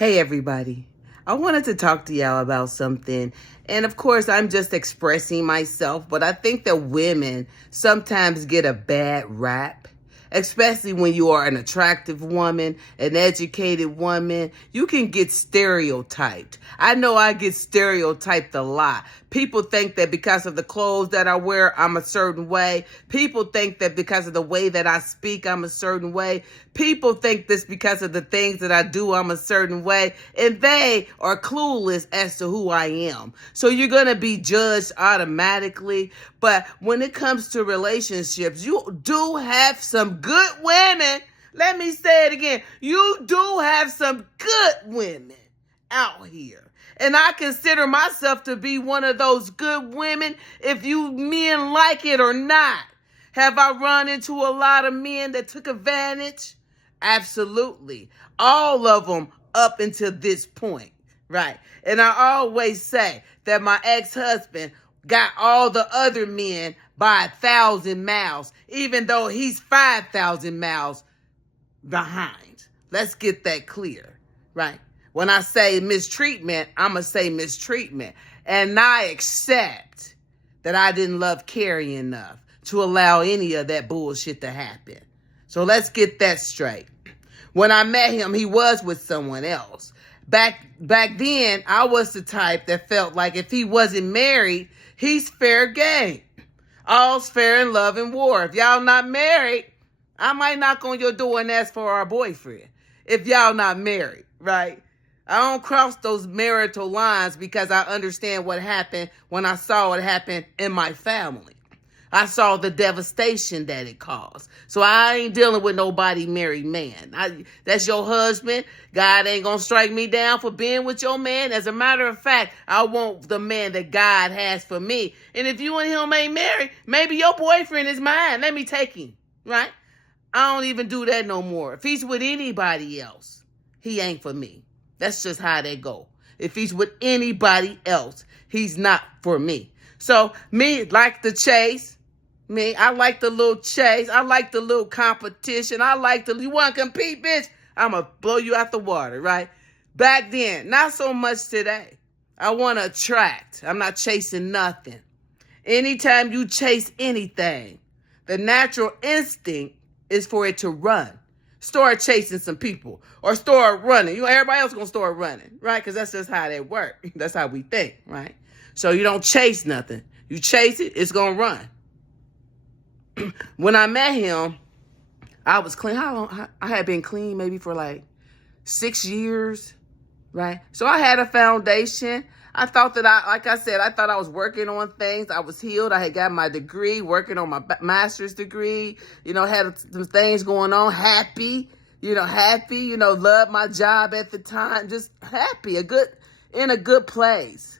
Hey, everybody. I wanted to talk to y'all about something. And of course, I'm just expressing myself, but I think that women sometimes get a bad rap, especially when you are an attractive woman, an educated woman. You can get stereotyped. I know I get stereotyped a lot. People think that because of the clothes that I wear, I'm a certain way. People think that because of the way that I speak, I'm a certain way. People think this because of the things that I do, I'm a certain way. And they are clueless as to who I am. So you're going to be judged automatically. But when it comes to relationships, you do have some good women. Let me say it again. You do have some good women out here. And I consider myself to be one of those good women, if you men like it or not. Have I run into a lot of men that took advantage? Absolutely. All of them up until this point, right? And I always say that my ex-husband got all the other men by 1,000 miles, even though he's 5,000 miles behind. Let's get that clear, right? When I say mistreatment, I'm going to say mistreatment. And I accept that I didn't love Carrie enough to allow any of that bullshit to happen. So let's get that straight. When I met him, he was with someone else. Back then, I was the type that felt like if he wasn't married, he's fair game. All's fair in love and war. If y'all not married, I might knock on your door and ask for our boyfriend. If y'all not married, right? I don't cross those marital lines because I understand what happened when I saw it happen in my family. I saw the devastation that it caused. So I ain't dealing with nobody married man. That's your husband. God ain't gonna strike me down for being with your man. As a matter of fact, I want the man that God has for me. And if you and him ain't married, maybe your boyfriend is mine. Let me take him, right? I don't even do that no more. If he's with anybody else, he ain't for me. That's just how they go. If he's with anybody else, he's not for me. So me, like the chase. Me, I like the little chase. I like the little competition. You want to compete, bitch? I'm going to blow you out the water, right? Back then, not so much today. I want to attract. I'm not chasing nothing. Anytime you chase anything, the natural instinct is for it to run. Start chasing some people or start running. Everybody else going to start running, right? Because that's just how they work. That's how we think, right? So you don't chase nothing. You chase it, it's going to run. When I met him, I was clean. How long? I had been clean maybe for like 6 years, right? So I had a foundation. I thought that like I said, I thought I was working on things. I was healed. I had got my degree, working on my master's degree, had some things going on. Happy, loved my job at the time. Just happy, in a good place.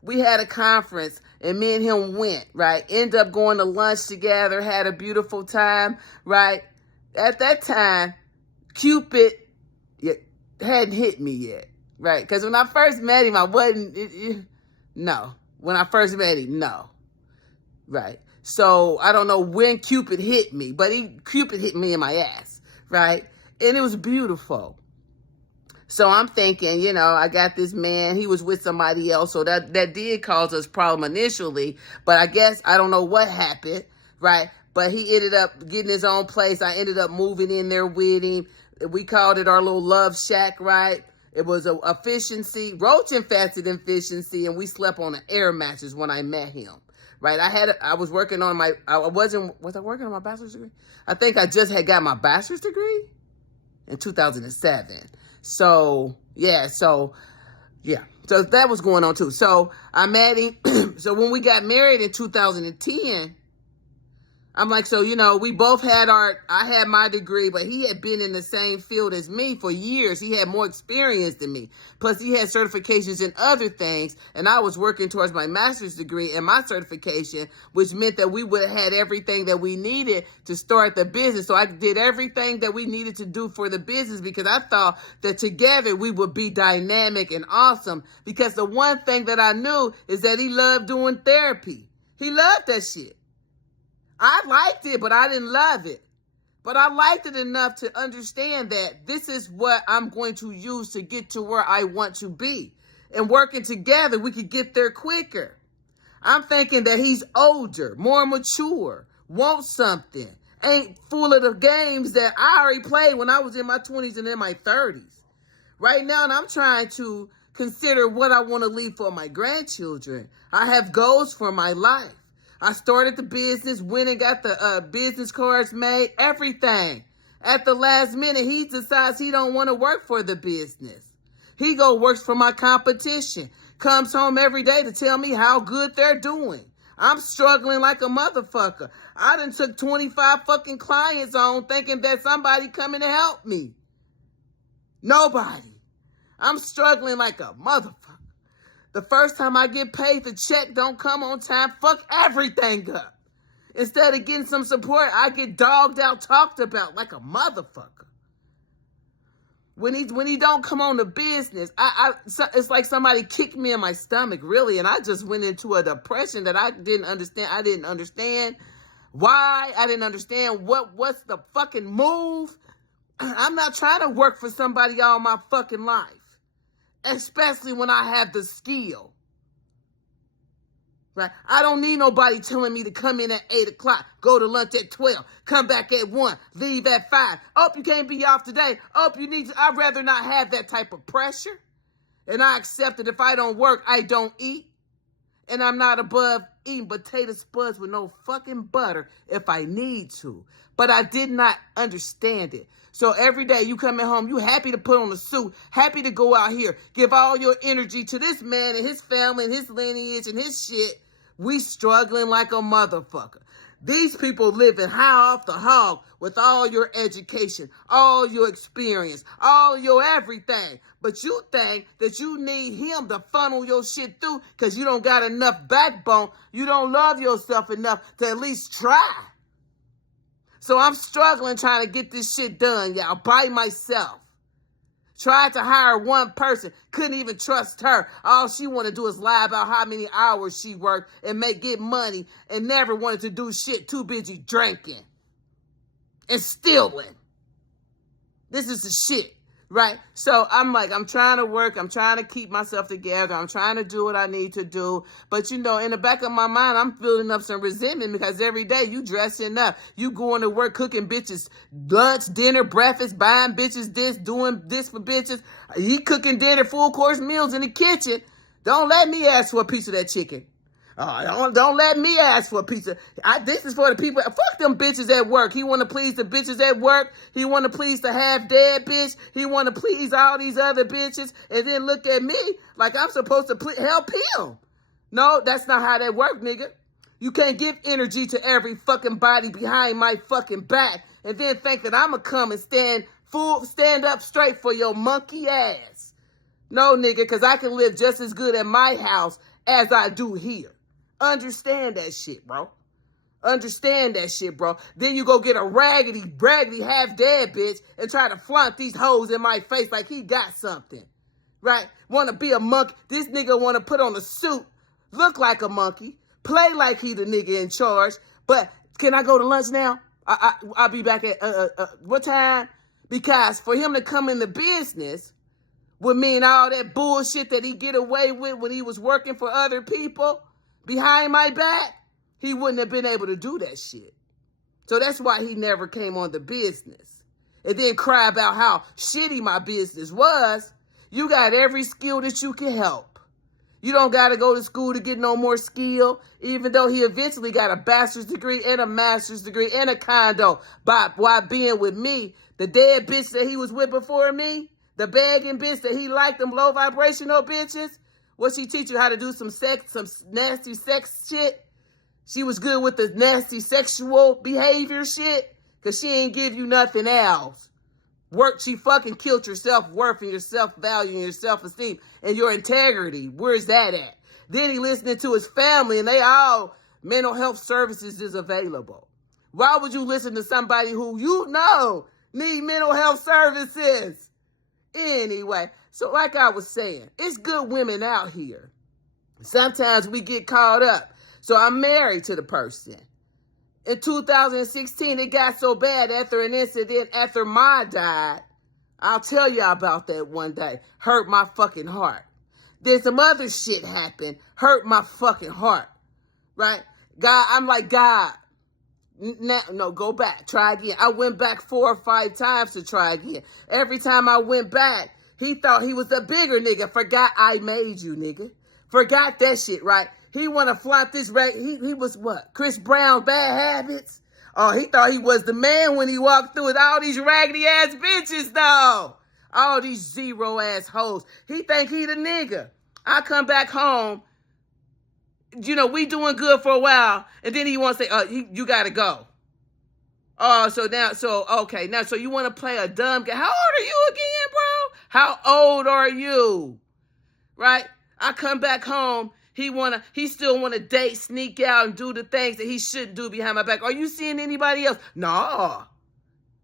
We had a conference and me and him went, right? Ended up going to lunch together, had a beautiful time, right? At that time, Cupid hadn't hit me yet, right? Because when I first met him, I wasn't, no. When I first met him, no, right? So I don't know when Cupid hit me, but Cupid hit me in my ass, right? And it was beautiful. So I'm thinking, I got this man, he was with somebody else, so that did cause us problem initially, but I guess, I don't know what happened, right? But he ended up getting his own place. I ended up moving in there with him. We called it our little love shack, right? It was a efficiency, roach-infested efficiency, and we slept on an air mattress when I met him, right? I was working on was I working on my bachelor's degree? I think I just had got my bachelor's degree in 2007. So that was going on too. So I met him. So when we got married in 2010, I'm like, so, we both I had my degree, but he had been in the same field as me for years. He had more experience than me. Plus he had certifications in other things. And I was working towards my master's degree and my certification, which meant that we would have had everything that we needed to start the business. So I did everything that we needed to do for the business because I thought that together we would be dynamic and awesome. Because the one thing that I knew is that he loved doing therapy. He loved that shit. I liked it, but I didn't love it. But I liked it enough to understand that this is what I'm going to use to get to where I want to be. And working together, we could get there quicker. I'm thinking that he's older, more mature, wants something, ain't full of the games that I already played when I was in my 20s and in my 30s. Right now, and I'm trying to consider what I want to leave for my grandchildren. I have goals for my life. I started the business, went and got the business cards made, everything. At the last minute, he decides he don't want to work for the business. He works for my competition. Comes home every day to tell me how good they're doing. I'm struggling like a motherfucker. I done took 25 fucking clients on thinking that somebody coming to help me. Nobody. I'm struggling like a motherfucker. The first time I get paid, the check don't come on time. Fuck everything up. Instead of getting some support, I get dogged out, talked about like a motherfucker. When he don't come on the business, it's like somebody kicked me in my stomach, really, and I just went into a depression that I didn't understand. I didn't understand why. I didn't understand what's the fucking move. I'm not trying to work for somebody all my fucking life. Especially when I have the skill. Right? I don't need nobody telling me to come in at 8 o'clock, go to lunch at 12, come back at 1, leave at 5. Oh, you can't be off today. Oh, you need to. I'd rather not have that type of pressure. And I accept that if I don't work, I don't eat. And I'm not above eating potato spuds with no fucking butter if I need to. But I did not understand it. So every day you coming home, you happy to put on a suit, happy to go out here, give all your energy to this man and his family and his lineage and his shit. We struggling like a motherfucker. These people living high off the hog with all your education, all your experience, all your everything. But you think that you need him to funnel your shit through because you don't got enough backbone. You don't love yourself enough to at least try. So I'm struggling trying to get this shit done, y'all, by myself. Tried to hire one person, couldn't even trust her. All she wanted to do is lie about how many hours she worked and get money and never wanted to do shit, too busy drinking and stealing. This is the shit, right? So I'm trying to work. I'm trying to keep myself together. I'm trying to do what I need to do. But, in the back of my mind, I'm building up some resentment because every day you dressing up. You going to work, cooking bitches lunch, dinner, breakfast, buying bitches this, doing this for bitches. You cooking dinner, full course meals in the kitchen. Don't let me ask for a piece of that chicken. Don't let me ask for a pizza. This is for the people. Fuck them bitches at work. He want to please the bitches at work. He want to please the half-dead bitch. He want to please all these other bitches. And then look at me like I'm supposed to help him. No, that's not how that work, nigga. You can't give energy to every fucking body behind my fucking back and then think that I'm going to come and stand up straight for your monkey ass. No, nigga, because I can live just as good at my house as I do here. Understand that shit, bro. Understand that shit, bro. Then you go get a raggedy, half-dead bitch and try to flaunt these hoes in my face like he got something. Right? Want to be a monkey. This nigga want to put on a suit, look like a monkey, play like he the nigga in charge. But can I go to lunch now? I'll be back at what time? Because for him to come in the business would mean all that bullshit that he get away with when he was working for other people behind my back, he wouldn't have been able to do that shit. So that's why he never came on the business. And then cry about how shitty my business was. You got every skill that you can help. You don't got to go to school to get no more skill, even though he eventually got a bachelor's degree and a master's degree and a condo by being with me. The dead bitch that he was with before me, the begging bitch that he liked, them low vibrational bitches. What she teach you how to do some nasty sex shit? She was good with the nasty sexual behavior shit because she ain't give you nothing else. She fucking killed your self-worth and your self-value and your self-esteem and your integrity. Where's that at? Then he listening to his family and they all mental health services is available. Why would you listen to somebody who you know need mental health services? Anyway, so like I was saying, it's good women out here. Sometimes we get caught up. So I'm married to the person. In 2016, it got so bad after an incident after Ma died. I'll tell y'all about that one day. Hurt my fucking heart. Then some other shit happened. Hurt my fucking heart. Right? God, I'm like, God, no, go back. Try again. I went back 4 or 5 times to try again. Every time I went back, he thought he was a bigger nigga. Forgot I made you, nigga. Forgot that shit, right? He want to flaunt this. He was what? Chris Brown, Bad Habits? Oh, he thought he was the man when he walked through with all these raggedy ass bitches, though. All these zero ass hoes. He think he the nigga. I come back home. You know, we doing good for a while. And then he wants to say, oh, you got to go. Oh, so you want to play a dumb game. How old are you again, bro? How old are you? Right? I come back home. He still want to date, sneak out, and do the things that he shouldn't do behind my back. Are you seeing anybody else? No.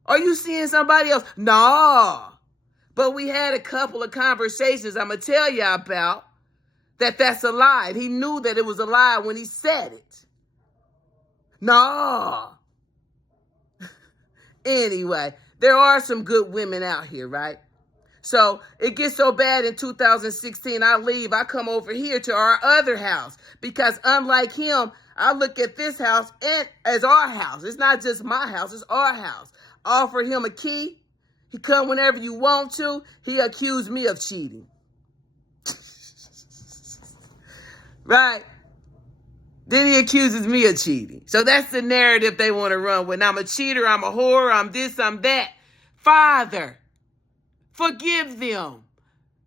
Are you seeing somebody else? No. But we had a couple of conversations I'm going to tell y'all about that's a lie. And he knew that it was a lie when he said it. No. Anyway, there are some good women out here, right? So it gets so bad in 2016, I leave. I come over here to our other house because unlike him, I look at this house as our house. It's not just my house, it's our house. Offer him a key. He come whenever you want to. He accused me of cheating. Right? Then he accuses me of cheating. So that's the narrative they want to run with. I'm a cheater, I'm a whore, I'm this, I'm that. Father, forgive them,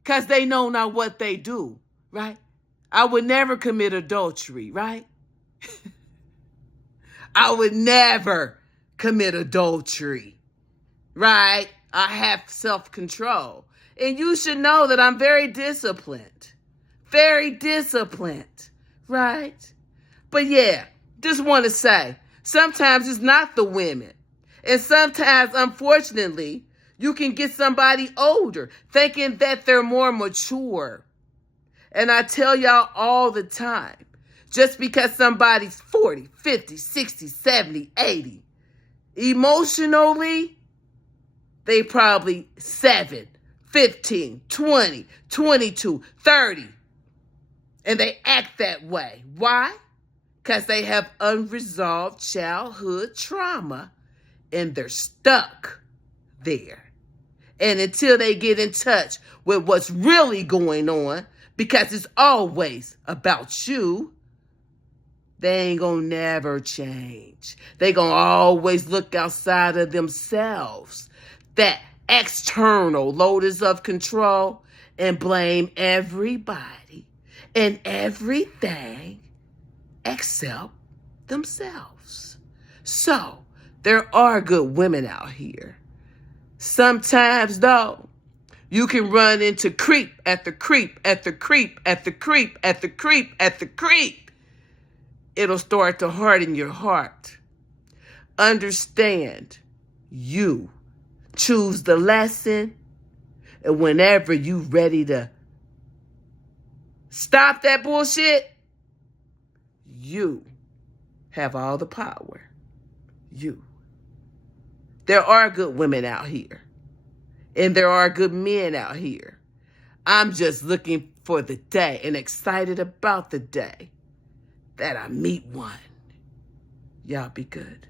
because they know not what they do, right? I would never commit adultery, right? I would never commit adultery, right? I have self-control. And you should know that I'm very disciplined, right? But yeah, just want to say, sometimes it's not the women. And sometimes, unfortunately, you can get somebody older thinking that they're more mature. And I tell y'all all the time, just because somebody's 40, 50, 60, 70, 80, emotionally, they probably 7, 15, 20, 22, 30. And they act that way. Why? Because they have unresolved childhood trauma and they're stuck there. And until they get in touch with what's really going on, because it's always about you, they ain't gonna never change. They gonna always look outside of themselves. That external locus of control and blame everybody and everything except themselves. So, there are good women out here. Sometimes, though, you can run into creep at the creep at the creep at the creep at the creep at the creep. It'll start to harden your heart. Understand, you choose the lesson, and whenever you ready to stop that bullshit, you have all the power. You. There are good women out here. And there are good men out here. I'm just looking for the day and excited about the day that I meet one. Y'all be good.